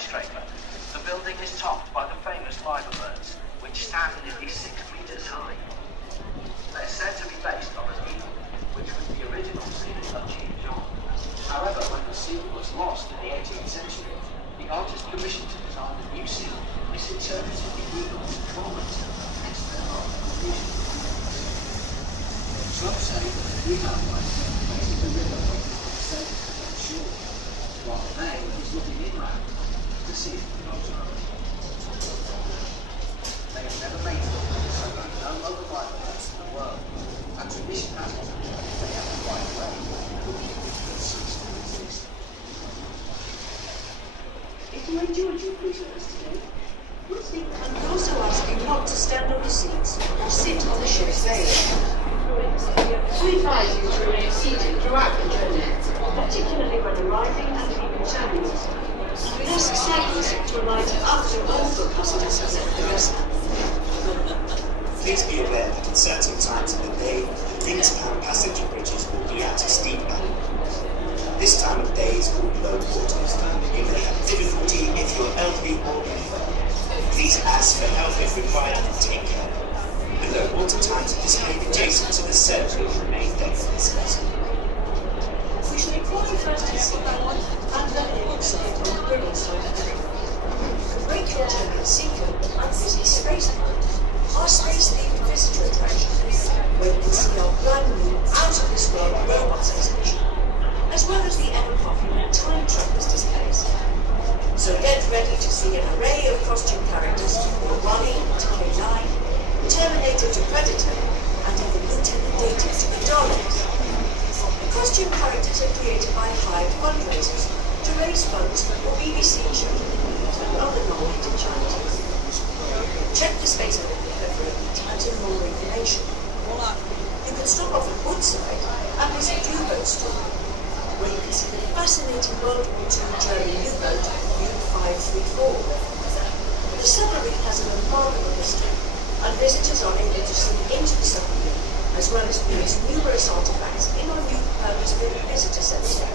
skyscraper. The building is topped by the famous Liverpools, which stand nearly 6 meters high. They're said to be based on an eagle, which was the original ceiling of King John. However, when the ceiling was lost in the 18th century, the artist commissioned to design the new ceiling misinterpreted the eagle's performance, hence their confusion. Some say that the female light faces the river from the centre to the shore, while the male is looking inland to see if it goes on. They have never made it, so there are no other lighthouses in the world, and tradition has it that if they have the right way, it cease to exist. If you enjoyed your cruise with us today, I'm also asking not to stand on the seats or sit on the ship's sail. We advise you to remain seated throughout the journey, particularly when arriving and leaving terminals. We ask sailors to remind after all the passengers have left the vessel. Please be aware that at certain times of the day, the Kingspan passenger bridges will be at a steep bank. This time of day is called low water. You may have difficulty if you're elderly or ill. Please ask for help if required and take care. The low water times are displayed adjacent to the centre of the main deck of this vessel. We shall employ the first exit and the hill side on the river side of the ship. Break your journey at Seaforth and visit Spaceport, our space-themed visitor attraction, where you can see our brand new out-of-this-world robots exhibition, as well as the ever-popular time travelers displays. So get ready to see an array of costume characters from Wally to Canal, Terminator to Predator, and even Lieutenant Data to the Daleks. The costume characters are created by hired fundraisers to raise funds for BBC children and other nominated charities. Check the space for and some more information. You can stop off at Woodside and visit U-Boat Store, where you can see the fascinating World War II German U-boat U-534. The submarine has a remarkable history, and visitors are able to see into the submarine, as well as view its numerous artifacts in our new purpose-built visitor centre.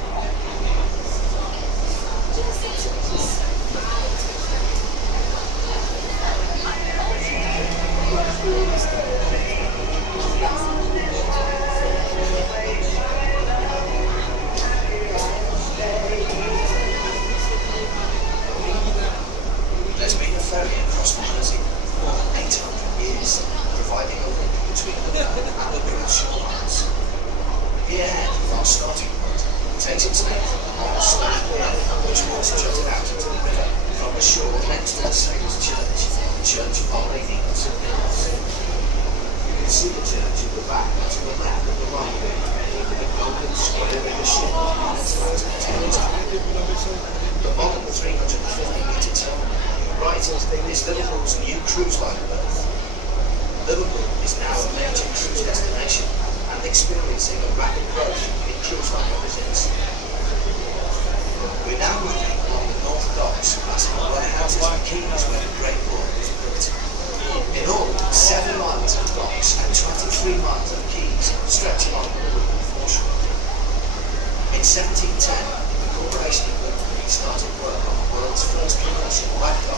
There's been a ferry across Mersey for more than 800 years, providing a link between the land and the British shorelines. Here ahead, our starting point takes its name from the long stone pier which was jutted out into the river from the shore next to the Sailors' Church, the Church of Our Lady of St. Nicholas. You can see the church at the back to the left of the right, with a golden square of the ship on its flat top. The modern 350-metre terminal Brighton is Liverpool's new cruise line berth. Liverpool is now a major cruise destination and experiencing a rapid growth in cruise line visits. We're now moving along the North Docks, passing the warehouses and quays where the Great Wall was built. In all, 7 miles of docks and 23 miles of quays stretch along the Liverpool foreshore. In 1710, the Corporation of Liverpool started work on the world's first commercial wag dock,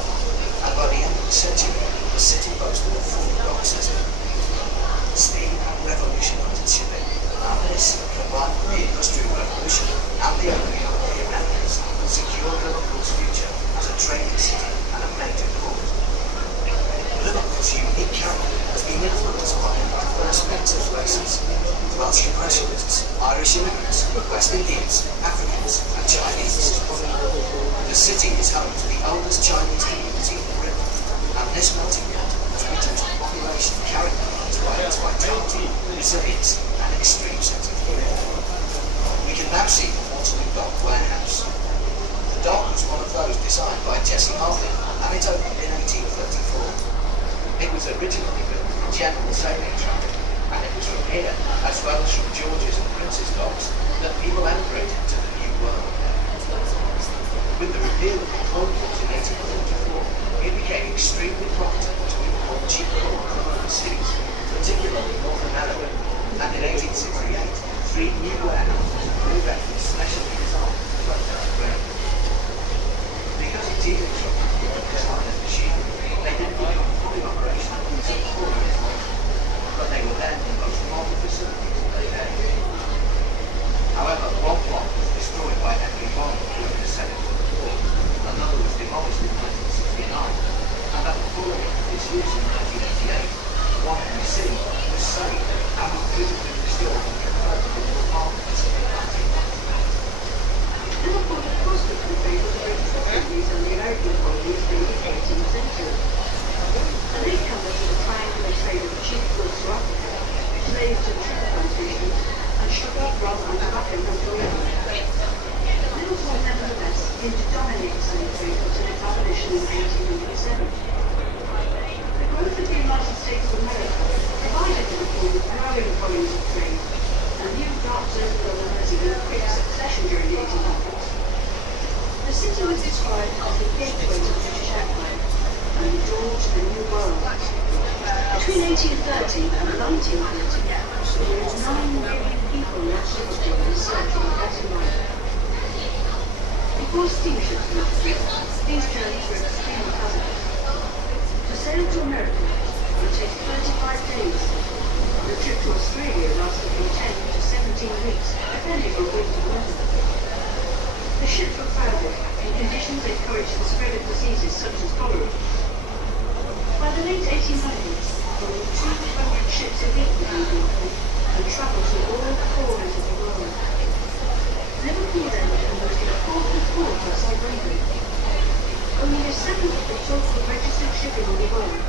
and by the end of the century, the city boasted a full dock system. Steam had revolutionized shipping, and this, combined with the Industrial Revolution and the opening of the Americas, secured Liverpool's future as a trading city and a major port. Liverpool's unique character has been influenced by diverse mix of races: Welsh impressionists, Irish immigrants, West Indians, Africans, and Chinese. The city is home to the oldest Chinese community in Britain, and this melting pot has produced a population characterized by its vitality, resilience, and extreme sense of humour. We can now see the Waterloo Dock warehouse. The dock was one of those designed by Jesse Harding, and it opened in 1834. It was originally built for general sailing traffic, and it was from here, as well as from George's and Prince's docks, that people emigrated to the New World. With the repeal of the coal laws in 1844, it became extremely profitable to import cheap coal from overseas, particularly North America, and in 1868, 3 new warehouses were erected specially designed to float down the ground. Because it's easy demolished in 1969, and that following its use in 1988, one we see was saved and was physically restored and converted into apartments in 1991. Liverpool had prospered from the days of the British colonies and the American colonies during the 18th century. The latecomers were the triangular trade of cheap goods to Africa, slaves to sugar plantations, and sugar, rum, and tobacco from Korea. Liverpool, nevertheless, came to dominate the slave trade until its abolition in 1807. The growth of the United States of America provided Liverpool with growing volumes of trade, and new docks opened on the Mersey in quick succession during the 1800s. The city was described as the gateway to the British Empire and the door to the New World. Between 1830 and 1930, there were 9 million people left Liverpool in search of a better life. Before steamships were introduced, these journeys were extremely hazardous. To sail to America would take 35 days. The trip to Australia lasted from 10 to 17 weeks, depending on winter weather. The ships were crowded, and conditions encouraged the spread of diseases such as cholera. By the late 1800s, more than 200 ships a week were being built and travelled to all corners of the world. Liverpool then was the most important port outside Brighton. Only a second of the total registered shipping in the world.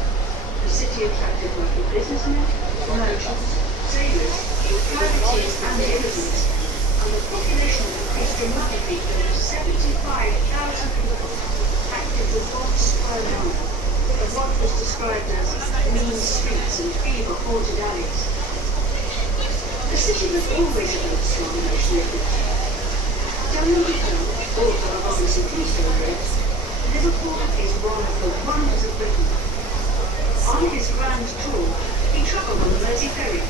The city attracted wealthy businessmen, merchants, sailors, privateers and immigrants, and the population increased dramatically to over 75,000 people, active with 1 square mile of what was described as mean streets and fever-haunted alleys. The city was always a very strong national. During the film, author of Robinson Crusoe wrote, Liverpool is one of the wonders of Britain. On his grand tour, he travelled on the Mersey ferry,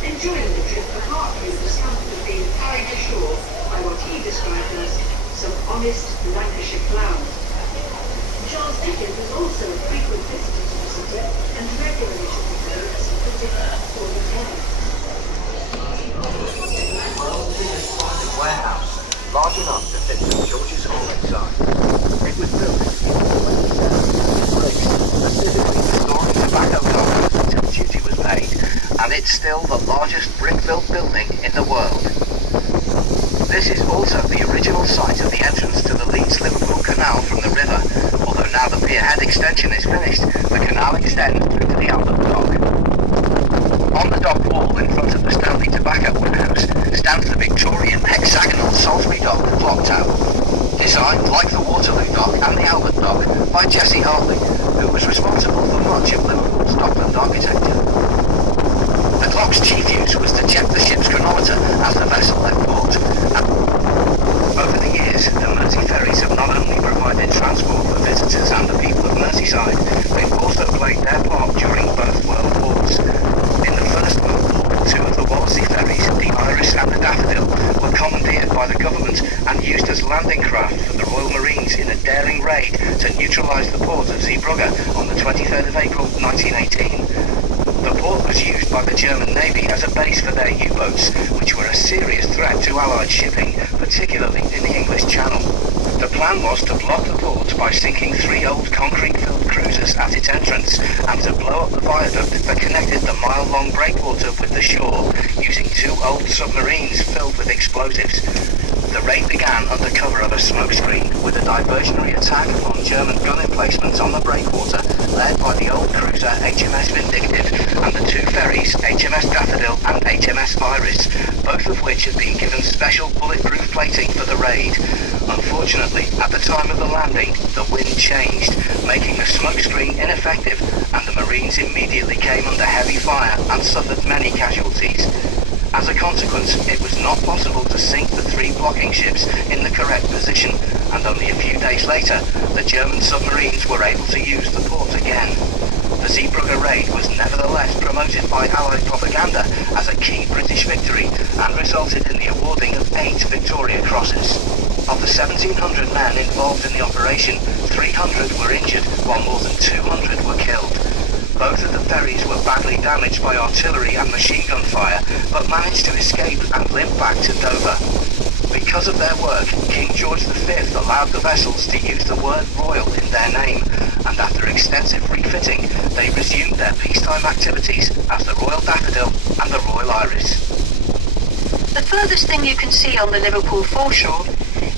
enjoying the trip apart from the discomfort of being carried ashore by what he described as some honest Lancashire clown. Charles Dickens was also a frequent visitor to the city and regularly took the ferry as a critic for the air. World's biggest private warehouse, large enough to fit St George's Hall inside. It was built in bricks, specifically for storing tobacco cartons until duty was paid, and it's still the largest brick-built building in the world. This is also the original site of the entrance to the Leeds-Liverpool Canal from the river, although now the pierhead extension is finished, the canal extends through to the outlet dock. On the dock wall in front of the Stanley Tobacco Warehouse stands the Victorian hexagonal Salisbury Dock clock tower, designed like the Waterloo Dock and the Albert Dock by Jesse Hartley, who was responsible for much of Liverpool's dockland architecture. The clock's chief use was to check the ship's chronometer as the vessel left port. Over the years, the Mersey ferries have not only provided transport for visitors and the people of Merseyside, they've also played their part during both World Wars. In the First World War, 2 of the Wallasey ferries, the Iris and the Daffodil, were commandeered by the government and used as landing craft for the Royal Marines in a daring raid to neutralise the port of Zeebrugge on the 23rd of April 1918. The port was used by the German Navy as a base for their U-boats, which were a serious threat to Allied shipping, particularly in the English Channel. The plan was to block the port by sinking 3 old concrete-filled cruisers at its entrance and to blow up the viaduct that connected the mile-long breakwater with the shore, using 2 old submarines filled with explosives. The raid began under cover of a smokescreen, with a diversionary attack on German gun emplacements on the breakwater, led by the old cruiser HMS Vindictive and the 2 ferries HMS Daffodil and HMS Iris, both of which had been given special bulletproof plating for the raid. Unfortunately, at the time of the landing, the wind changed, making the smokescreen ineffective, and the Marines immediately came under heavy fire and suffered many casualties. As a consequence, it was not possible to sink the 3 blocking ships in the correct position, and only a few days later, the German submarines were able to use the port again. The Zeebrugge raid was nevertheless promoted by Allied propaganda as a key British victory and resulted in the awarding of 8 Victoria Crosses. Of the 1,700 men involved in the operation, 300 were injured while more than 200 were killed. Both of the ferries were badly damaged by artillery and machine gun fire, but managed to escape and limp back to Dover. Because of their work, King George V allowed the vessels to use the word royal in their name, and after extensive refitting, they resumed their peacetime activities as the Royal Daffodil and the Royal Iris. The furthest thing you can see on the Liverpool foreshore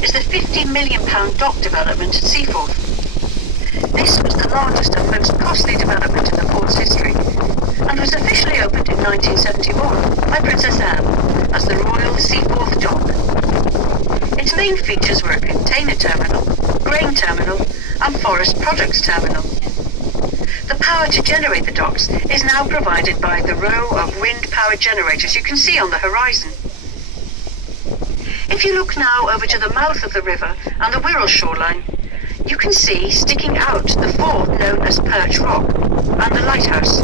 is the £50 million dock development at Seaforth. This was the largest and most costly development in the port's history, and was officially opened in 1971 by Princess Anne as the Royal Seaforth Dock. Its main features were a container terminal, grain terminal, and forest products terminal. The power to generate the docks is now provided by the row of wind-powered generators you can see on the horizon. If you look now over to the mouth of the river and the Wirral shoreline, you can see sticking out the fort known as Perch Rock and the lighthouse.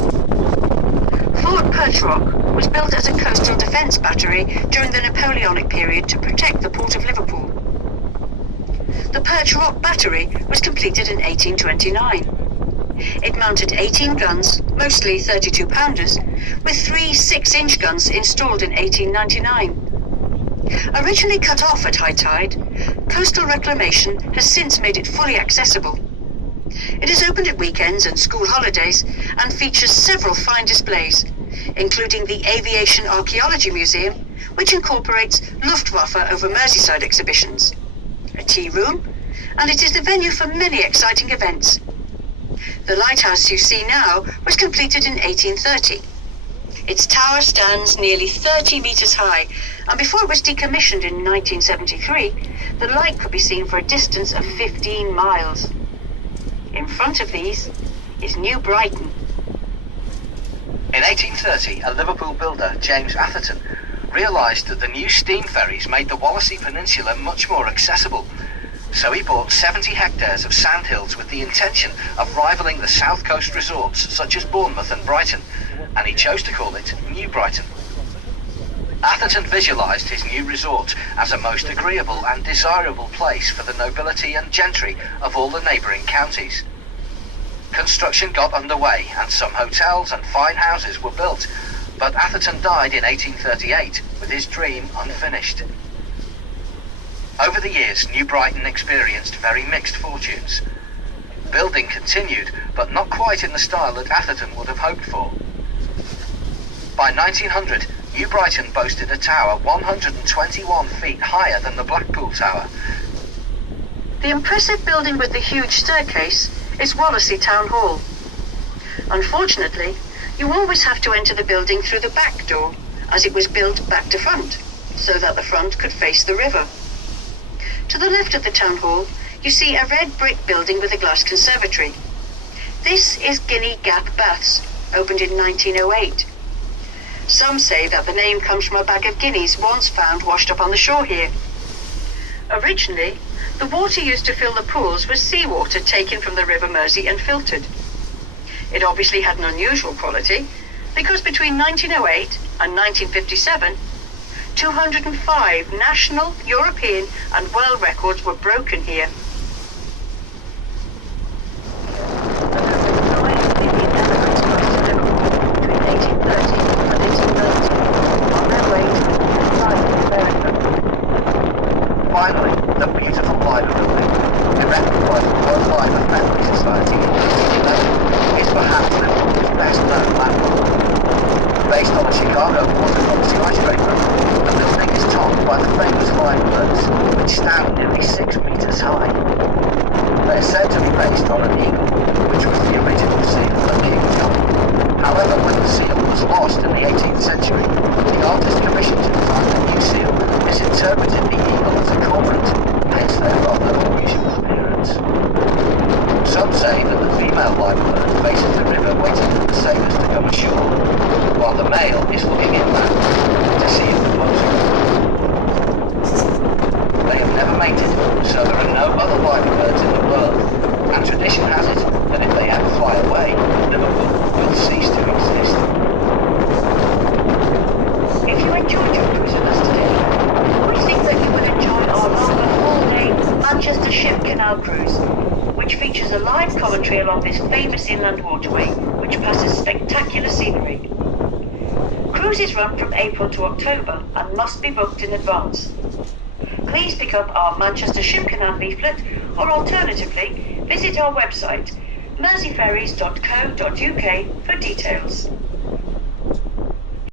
Fort Perch Rock was built as a coastal defence battery during the Napoleonic period to protect the port of Liverpool. The Perch Rock battery was completed in 1829. It mounted 18 guns, mostly 32-pounders, with 3 6-inch guns installed in 1899. Originally cut off at high tide, coastal reclamation has since made it fully accessible. It is opened at weekends and school holidays and features several fine displays, including the Aviation Archaeology Museum, which incorporates Luftwaffe over Merseyside exhibitions, a tea room, and it is the venue for many exciting events. The lighthouse you see now was completed in 1830. Its tower stands nearly 30 metres high, and before it was decommissioned in 1973, the light could be seen for a distance of 15 miles. In front of these is New Brighton. In 1830, a Liverpool builder, James Atherton, realised that the new steam ferries made the Wallasey Peninsula much more accessible. So he bought 70 hectares of sandhills with the intention of rivalling the south coast resorts such as Bournemouth and Brighton, and he chose to call it New Brighton. Atherton visualised his new resort as a most agreeable and desirable place for the nobility and gentry of all the neighbouring counties. Construction got underway and some hotels and fine houses were built, but Atherton died in 1838 with his dream unfinished. Over the years, New Brighton experienced very mixed fortunes. Building continued, but not quite in the style that Atherton would have hoped for. By 1900, New Brighton boasted a tower 121 feet higher than the Blackpool Tower. The impressive building with the huge staircase is Wallasey Town Hall. Unfortunately, you always have to enter the building through the back door, as it was built back to front, so that the front could face the river. To the left of the town hall, you see a red brick building with a glass conservatory. This is Guinea Gap Baths, opened in 1908. Some say that the name comes from a bag of guineas once found washed up on the shore here. Originally, the water used to fill the pools was seawater taken from the River Mersey and filtered. It obviously had an unusual quality, because between 1908 and 1957, 205 national, European and world records were broken here. Finally, the beautiful Liver building, erected by the Royal Liver Memory Society in 1911, is perhaps Liverpool's best-known landmark. Based on a Chicago waterfront skyscraper, the building is topped by the famous Liver birds, which stand nearly 6 meters high. They are said to be based on an eagle, which was the original seal of King John. However, when the seal was lost in the 18th century, the artist commissioned to design the new seal misinterpreted the eagle as a cormorant, hence their rather unusual appearance. Some say that the female liver bird faces the river waiting for the sailors to come ashore, while the male is looking inland to see if the boats are coming. They have never mated, so there are no other liver birds in the world, and tradition has it that if they ever fly away, Liverpool will cease to exist. If you enjoyed your cruise with us today, we think that you will enjoy our longer full-day Manchester Ship Canal cruise, which features a live commentary along this famous inland waterway, which passes spectacular scenery. Cruises run from April to October and must be booked in advance. Please pick up our Manchester Ship Canal leaflet, or alternatively, visit our website, merseyferries.co.uk for details.